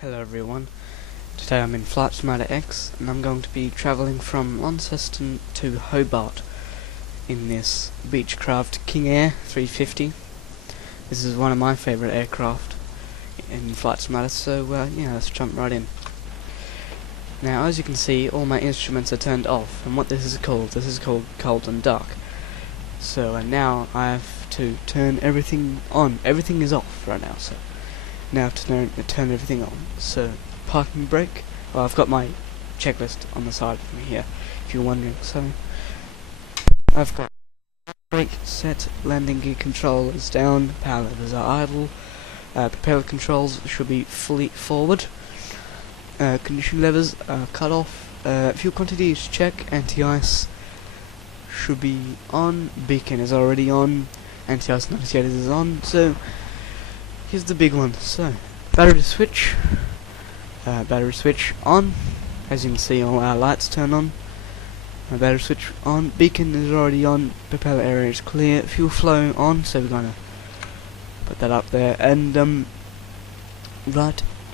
Hello everyone, today I'm in Flight Simulator X and I'm going to be travelling from Launceston to Hobart in this Beechcraft King Air 350. This is one of my favourite aircraft in Flight Simulator, so yeah, let's jump right in. Now as you can see, all my instruments are turned off, and what this is called cold and dark. So now I have to turn everything on. Everything is off right now, so now I have to turn everything on. So, parking brake. Well, I've got my checklist on the side of me here, if you're wondering. So, I've got brake set, landing gear control is down, power levers are idle, propeller controls should be fully forward, condition levers are cut off, fuel quantity is check, anti-ice should be on, beacon is already on, anti-ice navigator is on. So here's the big one. So battery switch on. As you can see, all our lights turn on. Battery switch on, beacon is already on, propeller area is clear, fuel flow on, so we're gonna put that up there, and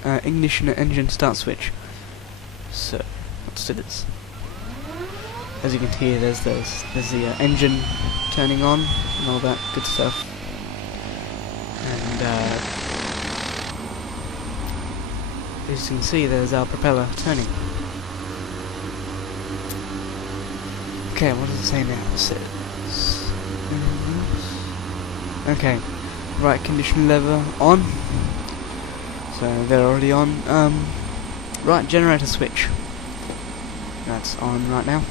ignition and engine start switch. So let's do this. As you can hear, there's the engine turning on and all that good stuff. And as you can see, there's our propeller turning. Okay, what does it say now? It says okay, right condition lever on. So they're already on. Right generator switch. That's on right now.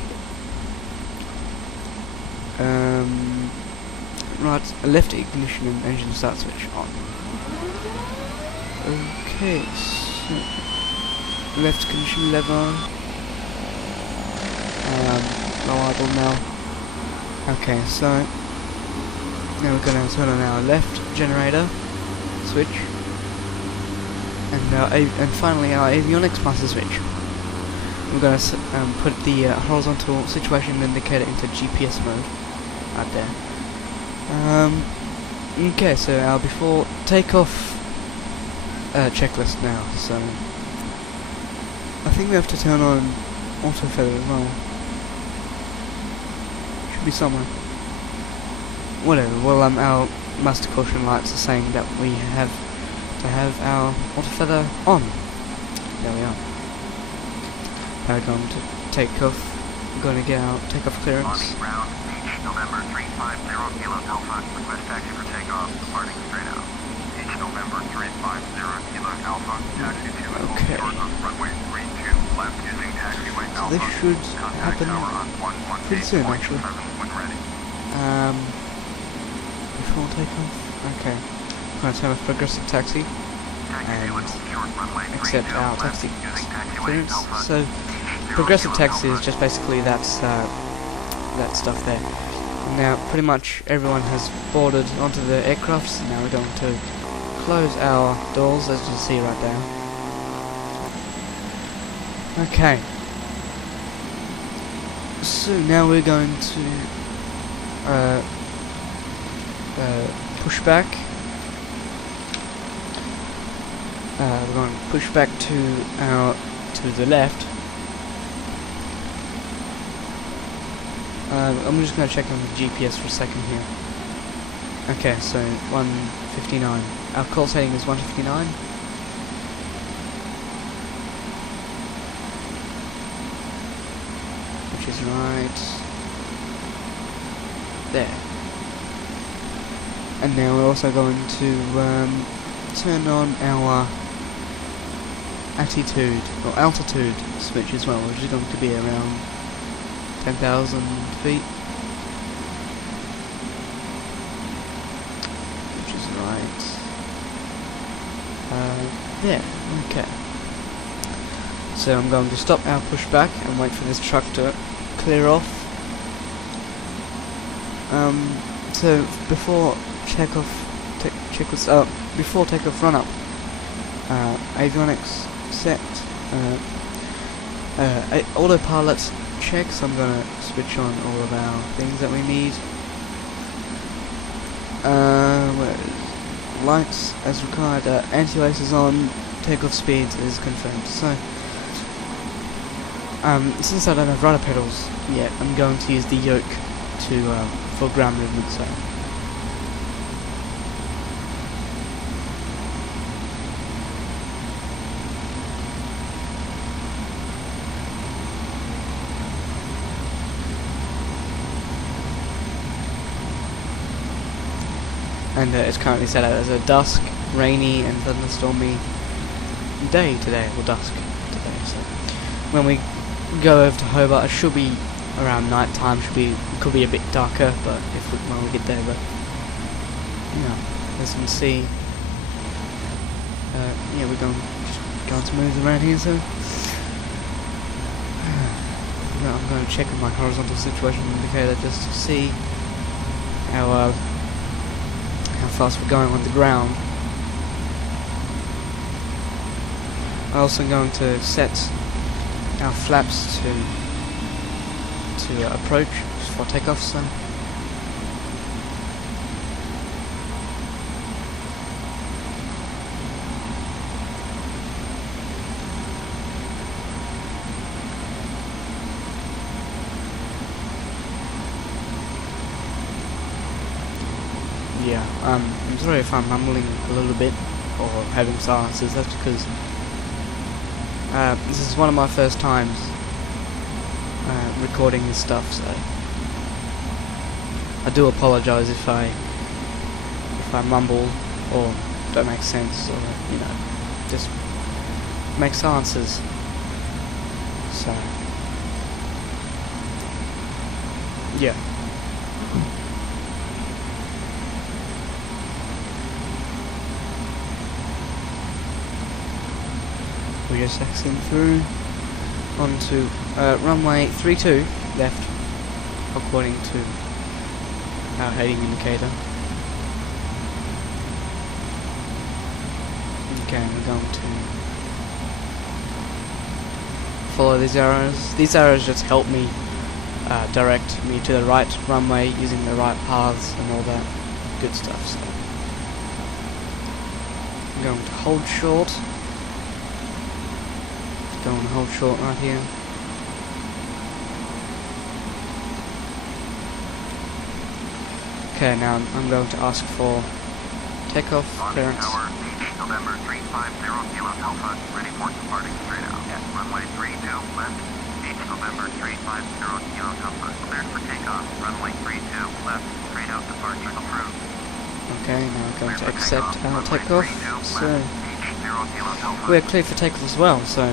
Right, left ignition and engine start switch on. Okay, so left ignition lever. Low idle now. Okay, so now we're going to turn on our left generator switch, and finally our avionics master switch. We're going to put the horizontal situation indicator into GPS mode right there. Okay, so our before takeoff checklist now. So I think we have to turn on auto feather as well. Should be somewhere. Whatever. Well, our master caution lights are saying that we have to have our auto feather on. There we are. Now we're going to take off. We're going to get our takeoff clearance. Logging ground, Beach, November 350 Kilo Alpha, request taxi for takeoff, departing straight out. Beach, November 350 Kilo Alpha, taxi to okay. short of runway 32, left using taxiway So Alpha. this should happen pretty soon, actually. When ready. Before takeoff. Okay. I'm going to turn off progressive taxi and accept our taxi clearance. So progressive taxi is just basically that stuff there. Now pretty much everyone has boarded onto the aircraft, so now we're going to close our doors, as you see right there. Okay. So now we're going to push back. We're going to push back to the left. I'm just going to check on the GPS for a second here. Okay, so 159. Our call setting is 159. Which is right there. And now we're also going to turn on our altitude switch as well, which is going to be around 10,000 feet, which is right there. Okay, so I'm going to stop our pushback and wait for this truck to clear off. So before before takeoff run up, avionics set, autopilot check, so I'm going to switch on all of our things that we need. Lights as required, anti-ice is on, takeoff speed is confirmed. So, since I don't have rudder pedals yet, I'm going to use the yoke for ground movement. So. And it's currently set out as a dusk, rainy and thunderstormy day today, or dusk today. So when we go over to Hobart, it should be around night time. Could be a bit darker, but when we get there, but as you can see, yeah, we're going smooth around here. So I'm going to check my horizontal situation indicator just to see how fast we're going on the ground. I'm also going to set our flaps to approach for takeoff. So yeah, I'm sorry if I'm mumbling a little bit or having silences. That's because this is one of my first times recording this stuff, so I do apologise if I mumble or don't make sense, or just make silences. So yeah. We're just axing through onto runway 32 left, according to our heading indicator. Okay, we're going to follow these arrows. These arrows just help me direct me to the right runway using the right paths and all that good stuff. So I'm going to hold short. Going to hold short right here. Okay, now I'm going to ask for takeoff clearance. Tower, Beach, November 350 Kilo Alpha, ready for departing straight out. Yes, runway 32 left, Beach, November 350 Kilo Alpha, cleared for takeoff. Runway 32 left, straight out departure approved. Okay, now I'm going to accept our takeoff. So we're clear for takeoff as well. So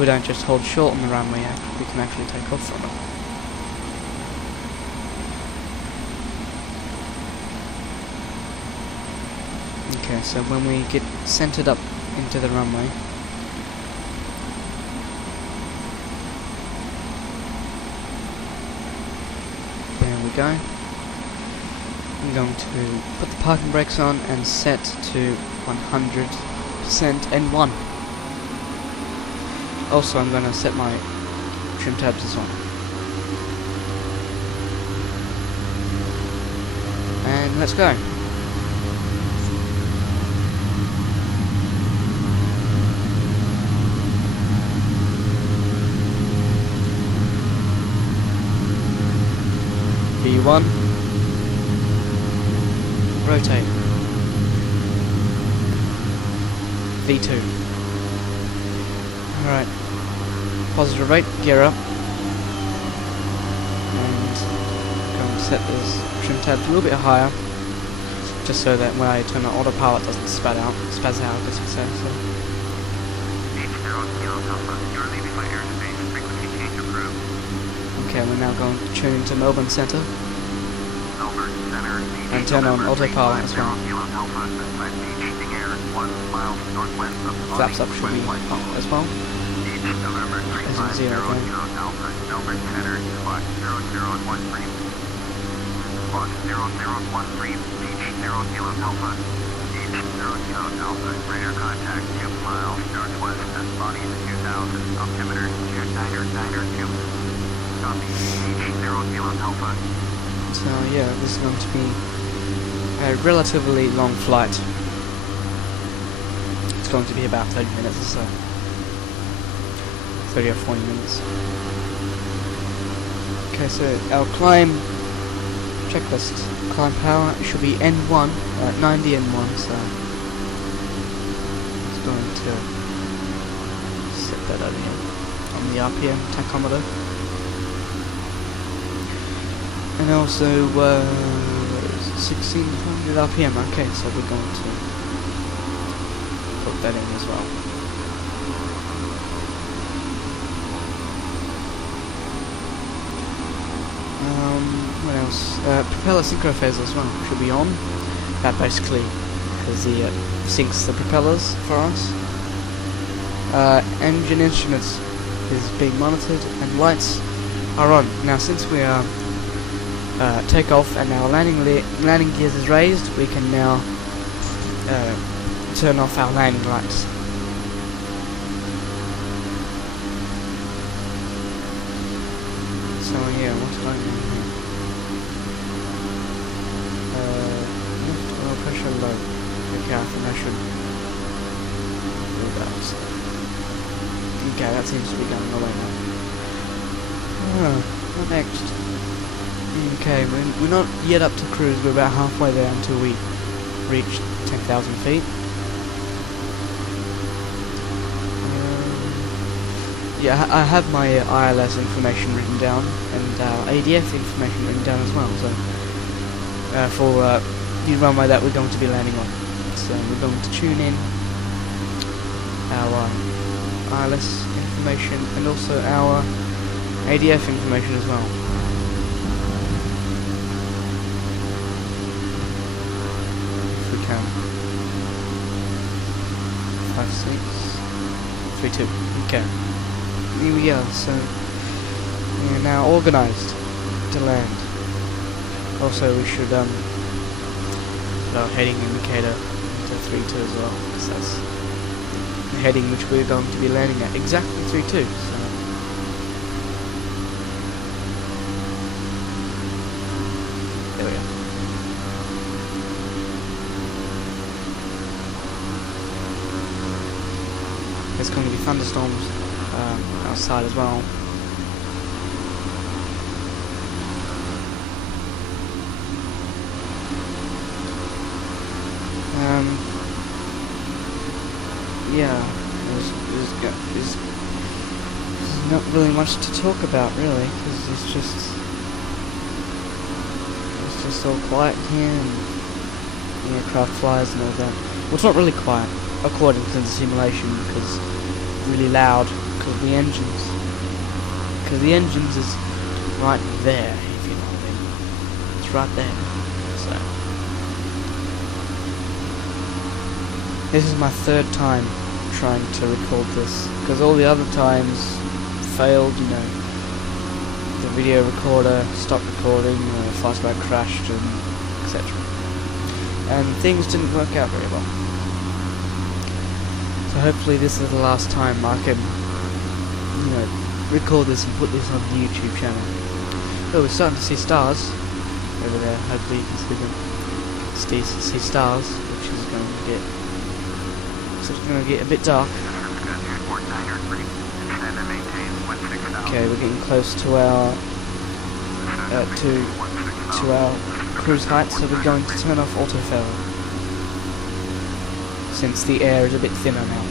we don't just hold short on the runway, we can actually take off from it. Okay, so when we get centered up into the runway, there we go. I'm going to put the parking brakes on and set to 100% N1. Also, I'm going to set my trim tabs as well. And let's go. V1. Rotate. V2. Alright. Positive rate, gear up, and go and set those trim tabs a little bit higher, just so that when I turn on autopilot it doesn't spaz out, as you say. So. Okay, we're now going to tune into Melbourne Centre, and turn on autopilot as well. Flaps up should be up as well. As you can see right there. So yeah, this is going to be a relatively long flight. It's going to be about 30 minutes or so. 30 or 40 minutes. Okay, so our climb checklist. Climb power should be N1, 90 N1, so it's going to set that over here on the RPM tachometer. And also 1600 RPM, okay, so we're going to put that in as well. What else? Propeller synchro phase as well should be on. That basically syncs the propellers for us. Engine instruments is being monitored and lights are on. Now since we are takeoff and our landing gears is raised, we can now turn off our landing lights. So yeah, what did I do here? Lift oil pressure low. Okay, I think I should do that. So. Okay, that seems to be going away now. What next? Okay, we're not yet up to cruise, we're about halfway there until we reach 10,000 feet. Yeah, I have my ILS information written down, and ADF information written down as well, so for the runway that we're going to be landing on. So we're going to tune in our ILS information and also our ADF information as well. If we can. 5, 6, 3, 2. Okay. Here we are, so we are now organised to land. Also we should put our heading indicator to 32 as well, because that's the heading which we're going to be landing at, exactly 32. So there we are. There's going to be thunderstorms outside as well. Yeah, there's not really much to talk about really, because it's just all quiet here, and the aircraft flies and all that. Well, it's not really quiet according to the simulation, because it's really loud. Because the engines is right there, if you know what I mean. It's right there. So this is my third time trying to record this, because all the other times failed, you know. The video recorder stopped recording, the flashlight crashed, and etc. And things didn't work out very well. So hopefully this is the last time I can, you know, record this and put this on the YouTube channel. Oh, we're starting to see stars over there. Hopefully you can see them. See stars, which is going to get a bit dark. Okay, we're getting close to our to our cruise height, so we're going to turn off autofail, since the air is a bit thinner now.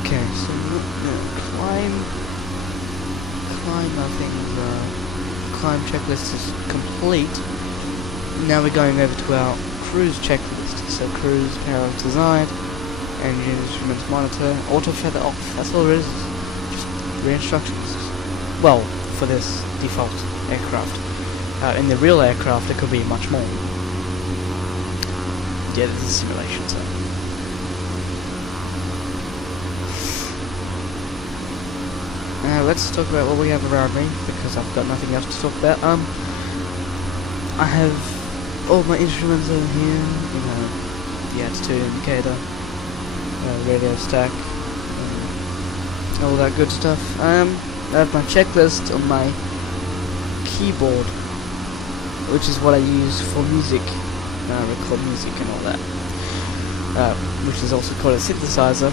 Okay, so climb checklist is complete. Now we're going over to our cruise checklist. So cruise, power desired, engine instruments monitor, auto feather off. That's all there is. Just 3 instructions. Well, for this default aircraft. In the real aircraft, it could be much more. Yeah, this is a simulation, so. Let's talk about what we have around me, because I've got nothing else to talk about. I have all my instruments over here, you know, the attitude indicator, radio stack, all that good stuff. I have my checklist on my keyboard, which is what I use for music, record music and all that, which is also called a synthesizer.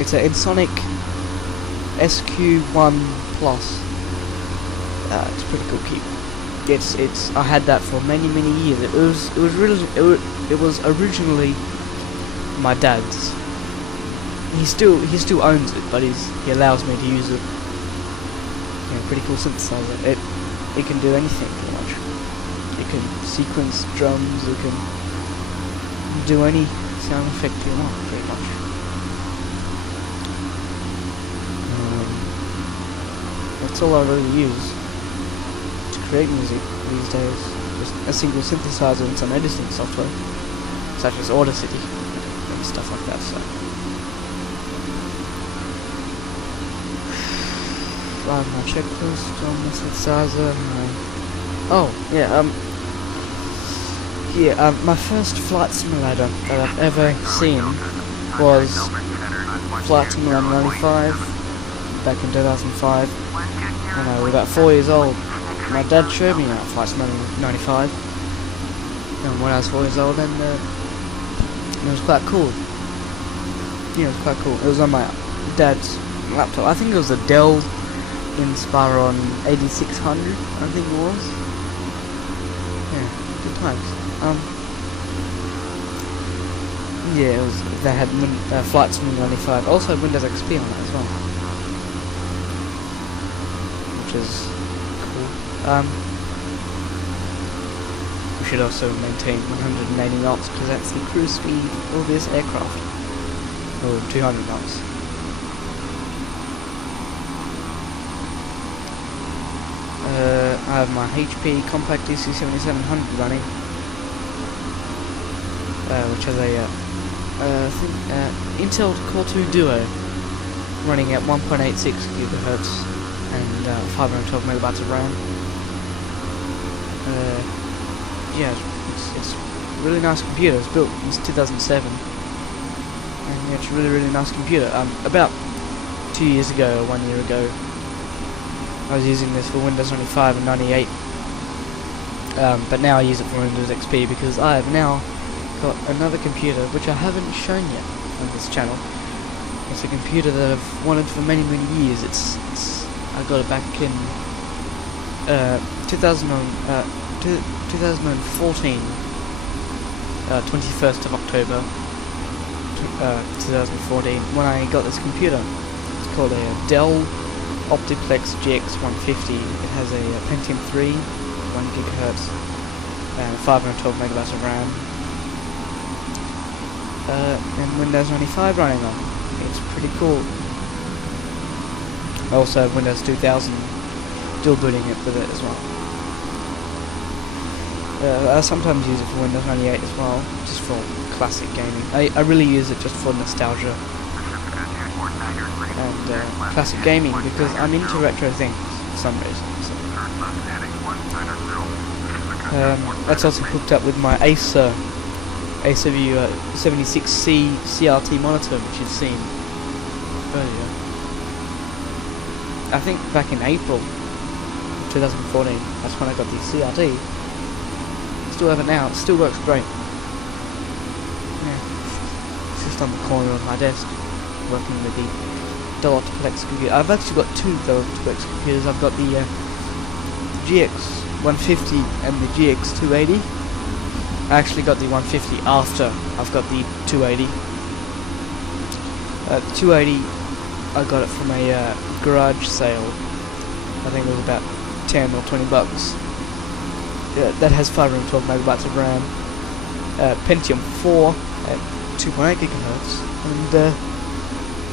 It's an Ensoniq SQ1 Plus. It's a pretty cool key. I had that for many years. It was originally my dad's. He still owns it, but he allows me to use it. Yeah, pretty cool synthesizer. It can do anything pretty much. It can sequence drums. It can do any sound effect you want, pretty much. That's all I really use to create music these days. Just a single synthesizer and some editing software, such as Audacity and stuff like that. So. My checklist on the synthesizer. My first flight simulator that I've ever seen was Flight Simulator 95 back in 2005 when I was about 4 years old. My dad showed me that Flight Simulator 95 when I was 4 years old, and it was quite cool. Yeah, it was quite cool. It was on my dad's laptop. I think it was a Dell Inspiron 8600, I think it was. Yeah, good times. Yeah, they had Flight Simulator 95. Also had Windows XP on it as well, which is cool. We should also maintain 180 knots because that's the cruise speed of this aircraft, or 200 knots. I have my HP Compact DC7700 running, which has a Intel Core 2 Duo running at 1.86 GHz and 512 megabytes of RAM. Yeah, it's a really nice computer. It's built since 2007, and yeah, it's a really nice computer. About 2 years ago, or 1 year ago, I was using this for Windows 95 and 98, but now I use it for Windows XP because I have now got another computer which I haven't shown yet on this channel. It's a computer that I've wanted for many years. I got it back in 2014, 21st of October 2014, when I got this computer. It's called a Dell Optiplex GX 150. It has a Pentium 3, 1 GHz, and 512 megabytes of RAM, and Windows 95 running on. It's pretty cool. I also have Windows 2000 dual booting it with it as well. I sometimes use it for Windows 98 as well, just for classic gaming. I really use it just for nostalgia and classic gaming because I'm into retro things for some reason. So. That's also hooked up with my Acer View 76C CRT monitor, which you've seen earlier. I think back in April 2014, that's when I got the CRT. Still have it now. It still works great. Yeah, it's just on the corner of my desk, working with the Dell Optiplex computer. I've actually got two Dell Optiplex computers. I've got the GX 150 and the GX 280. I actually got the 150 after I've got the 280. The 280, I got it from a garage sale. I think it was about 10 or 20 bucks. That has 512 megabytes of RAM, Pentium 4 at 2.8 gigahertz, and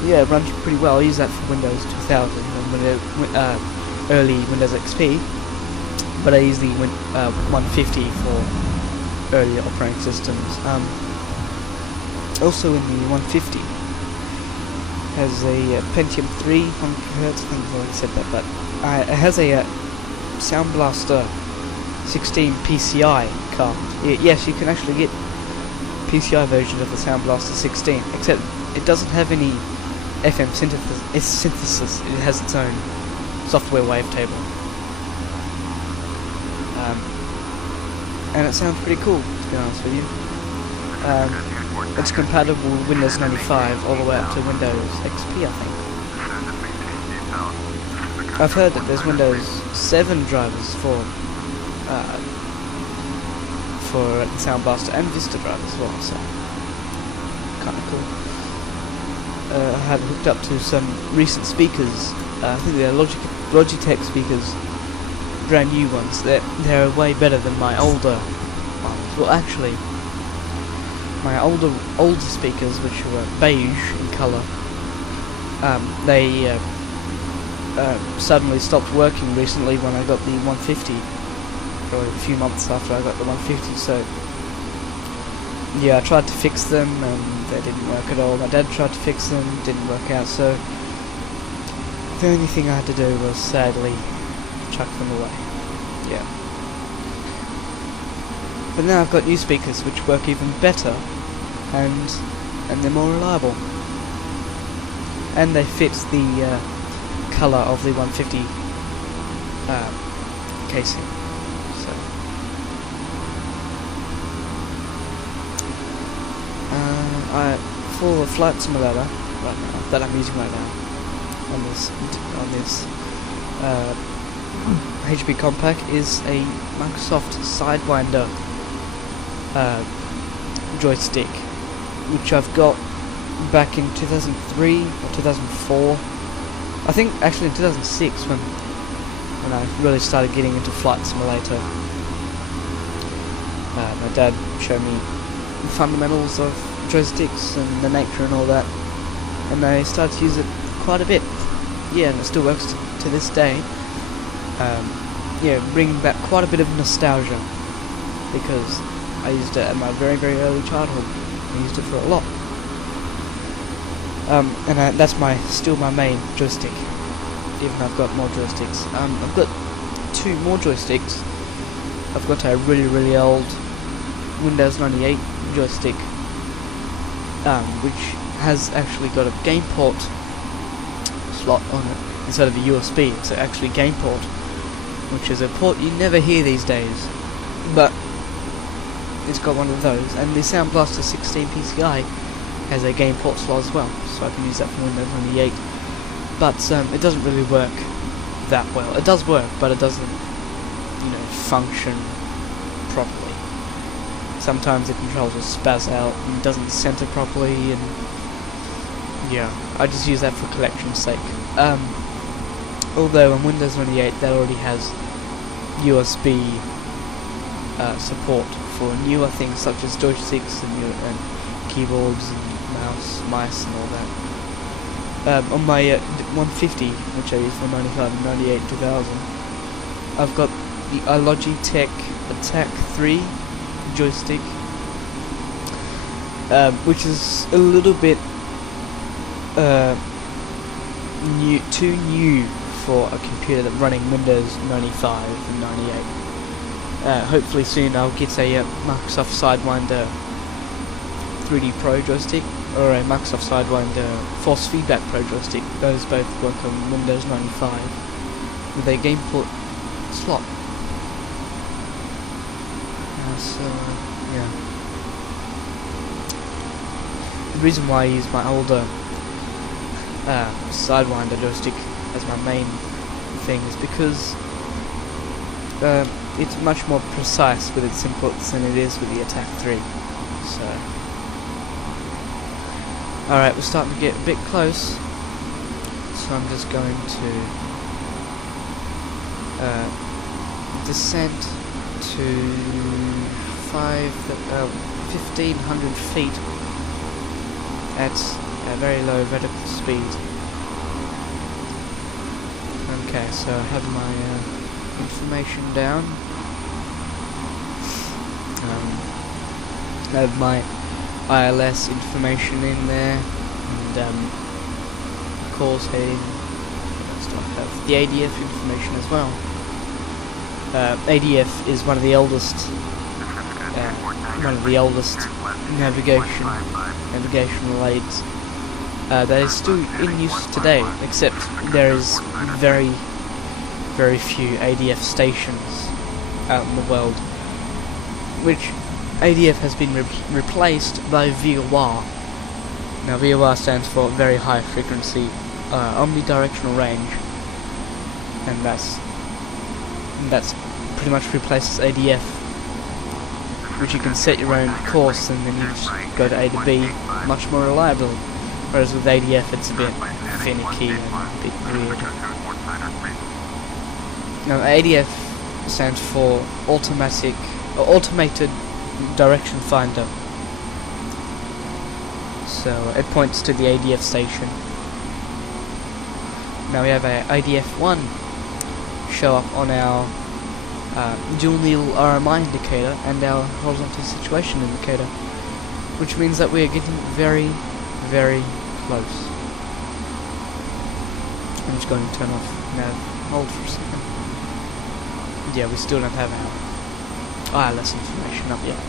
yeah, it runs pretty well. I use that for Windows 2000 and early Windows XP, but I use the 150 for earlier operating systems. Also in the 150 has a Pentium 3, 1 gigahertz. I think I've already said that, but it has a Sound Blaster 16 PCI card. Yes, you can actually get PCI version of the Sound Blaster 16, except it doesn't have any FM synthesis. It has its own software wavetable. and it sounds pretty cool, to be honest with you. It's compatible with Windows 95 all the way up to Windows XP, I think. I've heard that there's Windows 7 drivers for Sound Blaster and Vista drivers as well, so kind of cool. I had hooked up to some recent speakers. I think they're Logitech speakers, brand new ones. They're way better than my older ones. Well, actually, my older speakers, which were beige in colour, they suddenly stopped working recently when I got the 150, or a few months after I got the 150. So yeah, I tried to fix them and they didn't work at all. My dad tried to fix them, didn't work out. So the only thing I had to do was sadly chuck them away. Yeah. But now I've got new speakers which work even better, and they're more reliable, and they fit the colour of the 150 casing. So for the flight simulator right now that I'm using right now on this HB Compact is a Microsoft Sidewinder joystick, which I've got back in 2003 or 2004. I think actually in 2006 when I really started getting into Flight Simulator. My dad showed me the fundamentals of joysticks and the nature and all that, and I started to use it quite a bit. Yeah, and it still works to this day. Yeah, bringing back quite a bit of nostalgia, because I used it at my very, very early childhood. I used it for a lot. And that's still my main joystick, even though I've got more joysticks. I've got 2 more joysticks. I've got a really, really old Windows 98 joystick, which has actually got a game port slot on it instead of a USB. It's actually game port, which is a port you never hear these days, but it's got one of those. And the Sound Blaster 16 PCI has a game port slot as well, so I can use that for Windows 98. But it doesn't really work that well. It does work, but it doesn't, function properly. Sometimes the controls will spaz out and it doesn't center properly, and yeah, I just use that for collection's sake. Although on Windows 98 that already has USB support for newer things such as joysticks and keyboards and mice and all that. On my 150, which I use for 95 and 98 2000, I've got the Logitech Attack 3 joystick, which is a little bit too new for a computer that's running Windows 95 and 98. Hopefully soon I'll get a Microsoft Sidewinder 3D Pro joystick, or a Microsoft Sidewinder Force Feedback Pro joystick. Those both work on Windows 95 with a game port slot. Yeah. The reason why I use my older Sidewinder joystick as my main thing is because it's much more precise with its inputs than it is with the Attack 3. So, alright, we're starting to get a bit close, so I'm just going to descend to 1,500 feet at a very low vertical speed. Okay, so I have my information down. I have my ILS information in there, and course heading. I have the ADF information as well. ADF is one of the oldest navigational aids that is still in use today, except there is very, very few ADF stations out in the world. which ADF has been replaced by VOR. Now VOR stands for Very High Frequency Omnidirectional Range, and that's pretty much replaces ADF, which you can set your own course and then you just go to A to B much more reliably. Whereas with ADF it's a bit finicky and a bit weird. Now ADF stands for Automated Direction Finder. So it points to the ADF station. Now we have a ADF1 show up on our dual needle RMI indicator and our horizontal situation indicator, which means that we are getting very, very close. I'm just going to turn off nav. Hold for a second. Yeah, we still don't have our ILS information up yet.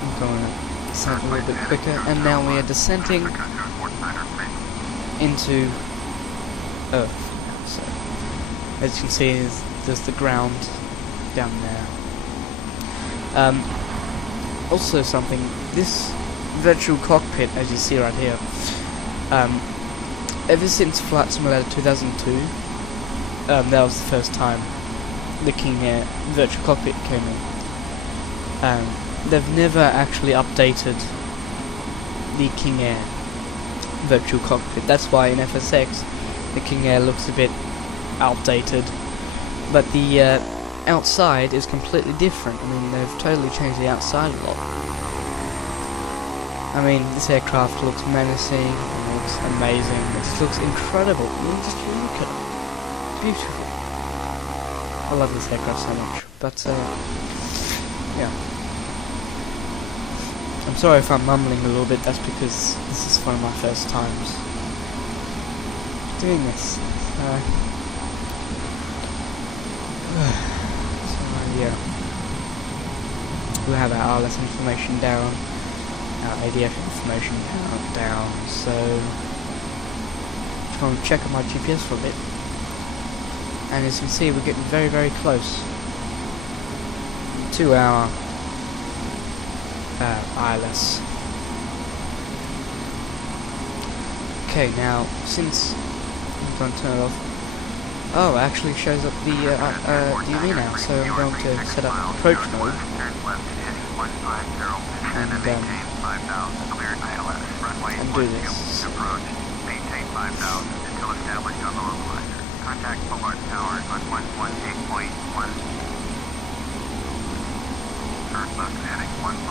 I'm going to descend a little bit quicker, and now we are descending into Earth. So, as you can see, there's the ground down there. Also something, this virtual cockpit, as you see right here, ever since Flight Simulator 2002, that was the first time the King Air virtual cockpit came in. They've never actually updated the King Air virtual cockpit. That's why in FSX the King Air looks a bit outdated, but the outside is completely different. I mean, they've totally changed the outside a lot. I mean, this aircraft looks menacing, it looks amazing, it just looks incredible. I mean, just look at it. It's beautiful. I love this aircraft so much, but yeah. I'm sorry if I'm mumbling a little bit, that's because this is one of my first times doing this. So yeah, we'll have our RLS information down, our ADF information down, so I'm going to check on my GPS for a bit, and as you can see we're getting very, very close to our ILS. Okay, now since I'm going to turn it off. Oh, it actually shows up the DME now, so I'm going to set up approach mode and do this. Contact Hobart Tower on 118.1. First left heading 150,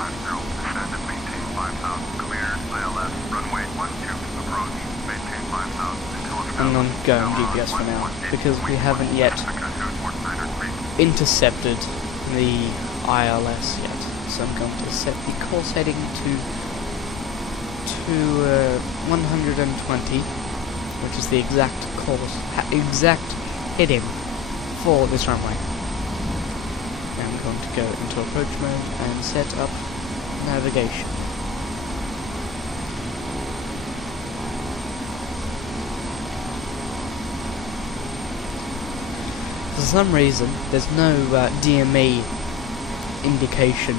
descend and maintain 5,000, clear, ILS, runway 12, approach, maintain 5,000 until I'm going to go on GPS for now, because we haven't yet intercepted the ILS yet. So I'm going to set the course heading to 120, which is the exact course, exact heading for this runway. I'm going to go into approach mode and set up navigation. For some reason, there's no DME indication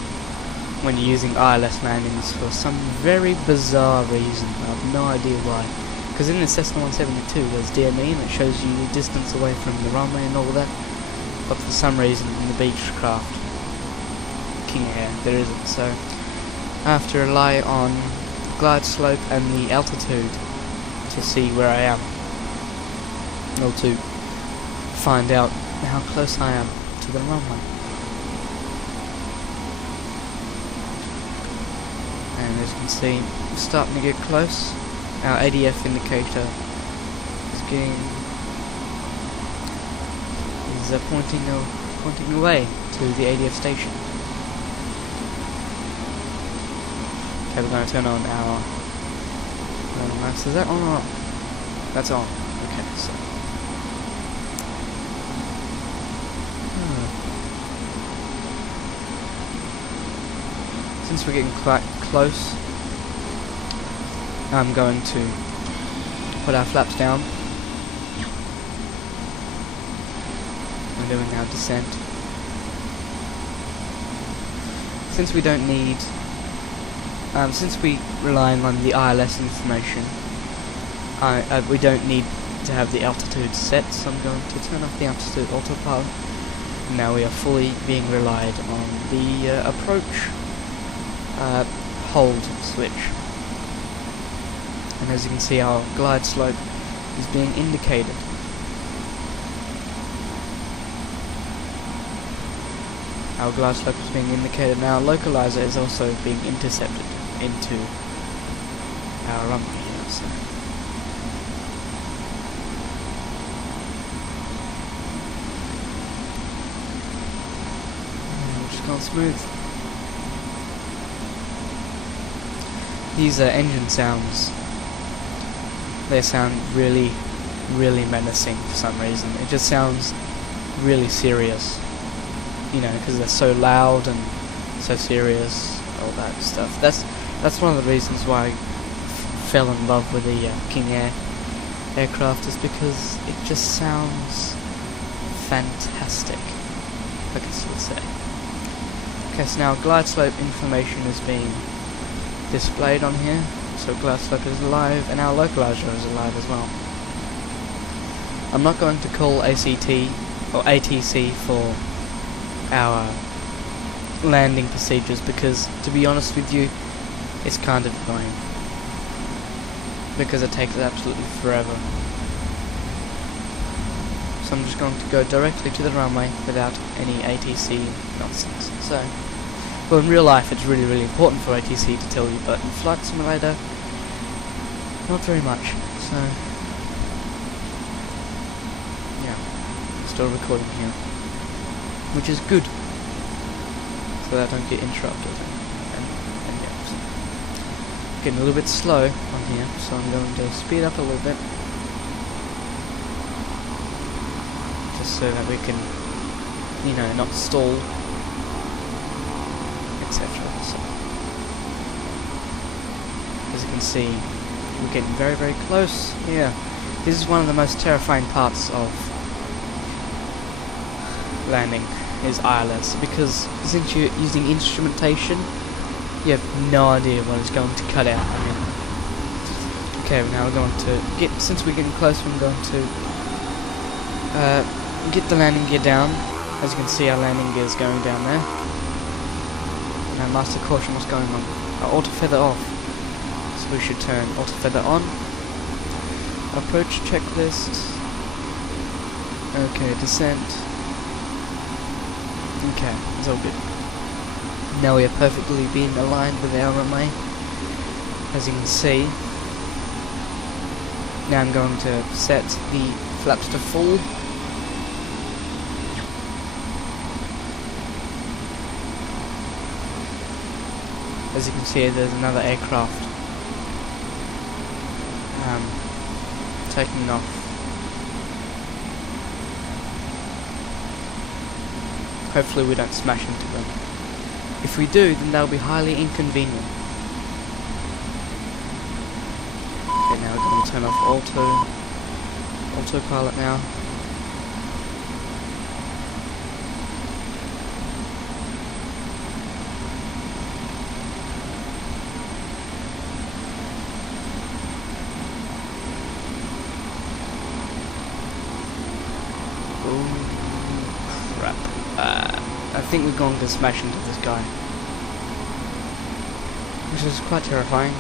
when you're using ILS landings for some very bizarre reason. I have no idea why. Because in the Cessna 172 there's DME and it shows you the distance away from the runway and all that. But for some reason in the Beechcraft King Air there isn't, so I have to rely on glide slope and the altitude to see where I am, or to find out how close I am to the runway. And as you can see, we're starting to get close. Our ADF indicator is pointing away to the ADF station. Okay, we're going to turn on our maps. Is that on or off? That's on. Okay, so. Since we're getting quite close, I'm going to put our flaps down We're doing our descent. Since we don't need, since we relying on the ILS information, we don't need to have the altitude set, so I'm going to turn off the altitude autopilot. Now we are fully being relied on the approach hold switch. And as you can see, our glide slope is being indicated. Our glide slope is being indicated. Now, our localizer is also being intercepted into our runway here. So. We're just going smooth. These engine sounds, they sound really, really menacing for some reason. It just sounds really serious. You know, because they're so loud and so serious, all that stuff. That's one of the reasons why I fell in love with the King Air aircraft, is because it just sounds fantastic, I guess you would say. Okay, so now glide slope information is being displayed on here. So glide slope is alive, and our localizer is alive as well. I'm not going to call ACT or ATC for our landing procedures, because to be honest with you, it's kind of annoying, because it takes absolutely forever. So I'm just going to go directly to the runway without any ATC nonsense. So, well, in real life it's really, really important for ATC to tell you, but in Flight Simulator, not very much. So yeah, still recording here, which is good, so that I don't get interrupted. And yeah, so getting a little bit slow on here, so I'm going to speed up a little bit, just so that we can, you know, not stall, etc. So, as you can see, we're getting very, very close here. This is one of the most terrifying parts of landing, is ILS, because since you're using instrumentation, you have no idea what is going to cut out. I mean, okay, now we're going to get, since we're getting close, we're going to get the landing gear down. As you can see, our landing gear is going down there. Now, master caution, what's going on? Our auto feather off, so we should turn auto feather on. Approach checklist. Okay, descent. Okay, it's all good. Now we are perfectly being aligned with our runway, as you can see. Now I'm going to set the flaps to full. As you can see, there's another aircraft taking off. Hopefully we don't smash into them. If we do, then that'll be highly inconvenient. Okay, now we're going to turn off autopilot now. Oh crap. I think we're going to smash into this guy, which is quite terrifying.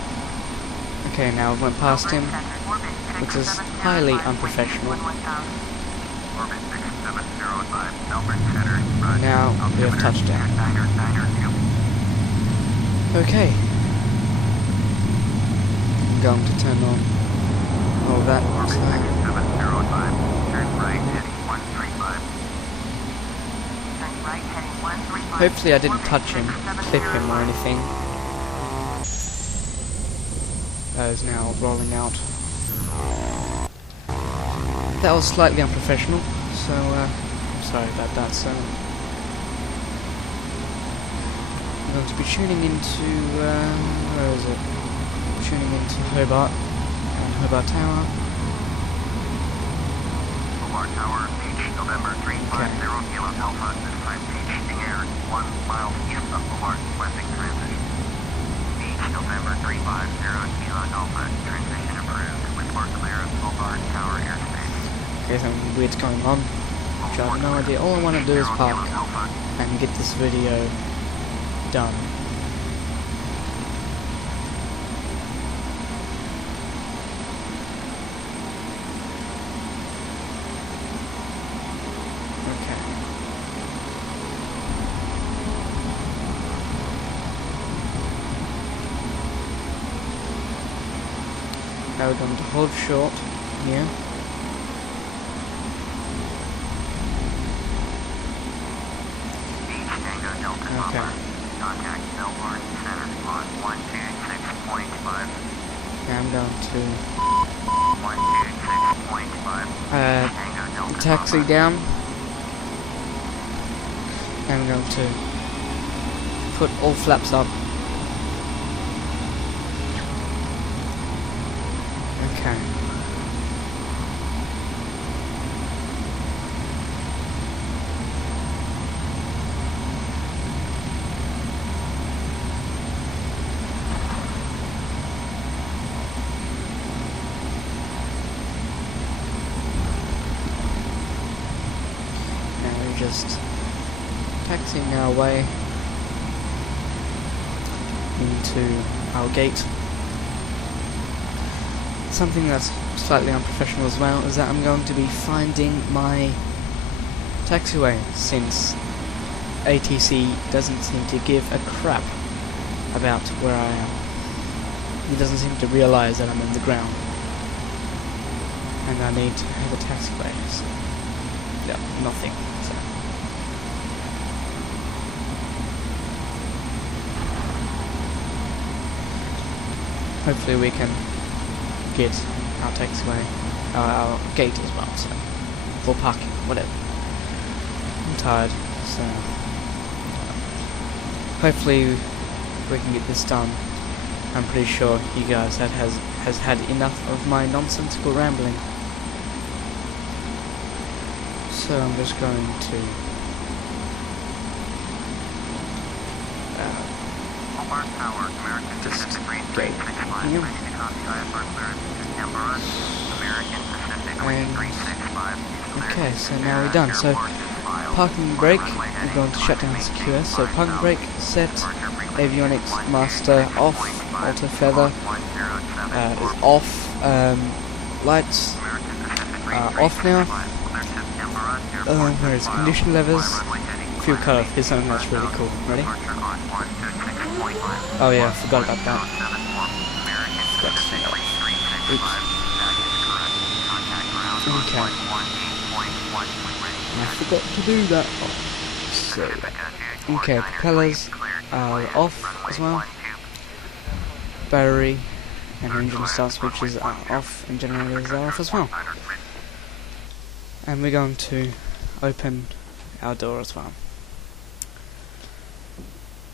Okay, now we went past him, which is highly unprofessional. Now we have touchdown. Okay. I'm going to turn on all that. Hopefully I didn't touch him, clip him or anything. That is now rolling out. That was slightly unprofessional, so I'm sorry about that. So I'm going to be tuning into where is it? Tuning into Hobart and Hobart Tower. Hobart Tower, H, November 350. weird going on, which I have no idea. All I want to do is park and get this video done. Now we're going to hold short here. Okay. Contact Hobart Center on 126.5. Now I'm going to 126.5. taxi down. And I'm going to put all flaps up. Okay. Now we're just taxiing our way into our gate. Something that's slightly unprofessional as well is that I'm going to be finding my taxiway, since ATC doesn't seem to give a crap about where I am. He doesn't seem to realise that I'm on the ground and I need to have a taxiway. So, yeah, nothing. So. Hopefully we can get our taxiway, our gate as well, so, for parking, whatever. I'm tired, so hopefully we can get this done. I'm pretty sure you guys has had enough of my nonsensical rambling. So I'm just going to Hobart Tower, American Pacific Green go 365. here. Okay, so now we're done. So parking brake, we're going to shut down secure. So parking brake set, avionics master off, auto feather is off, lights are off now. Where is condition levers? Fuel cutoff is something that's really cool. Ready? Oh yeah, I forgot about that. Oops. Okay. I forgot to do that. So, okay, propellers are off as well. Battery and engine start switches are off, and generators are off as well. And we're going to open our door as well.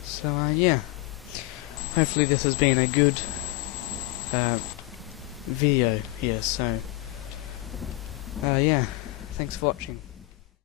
So yeah, hopefully this has been a good video here. So yeah, thanks for watching.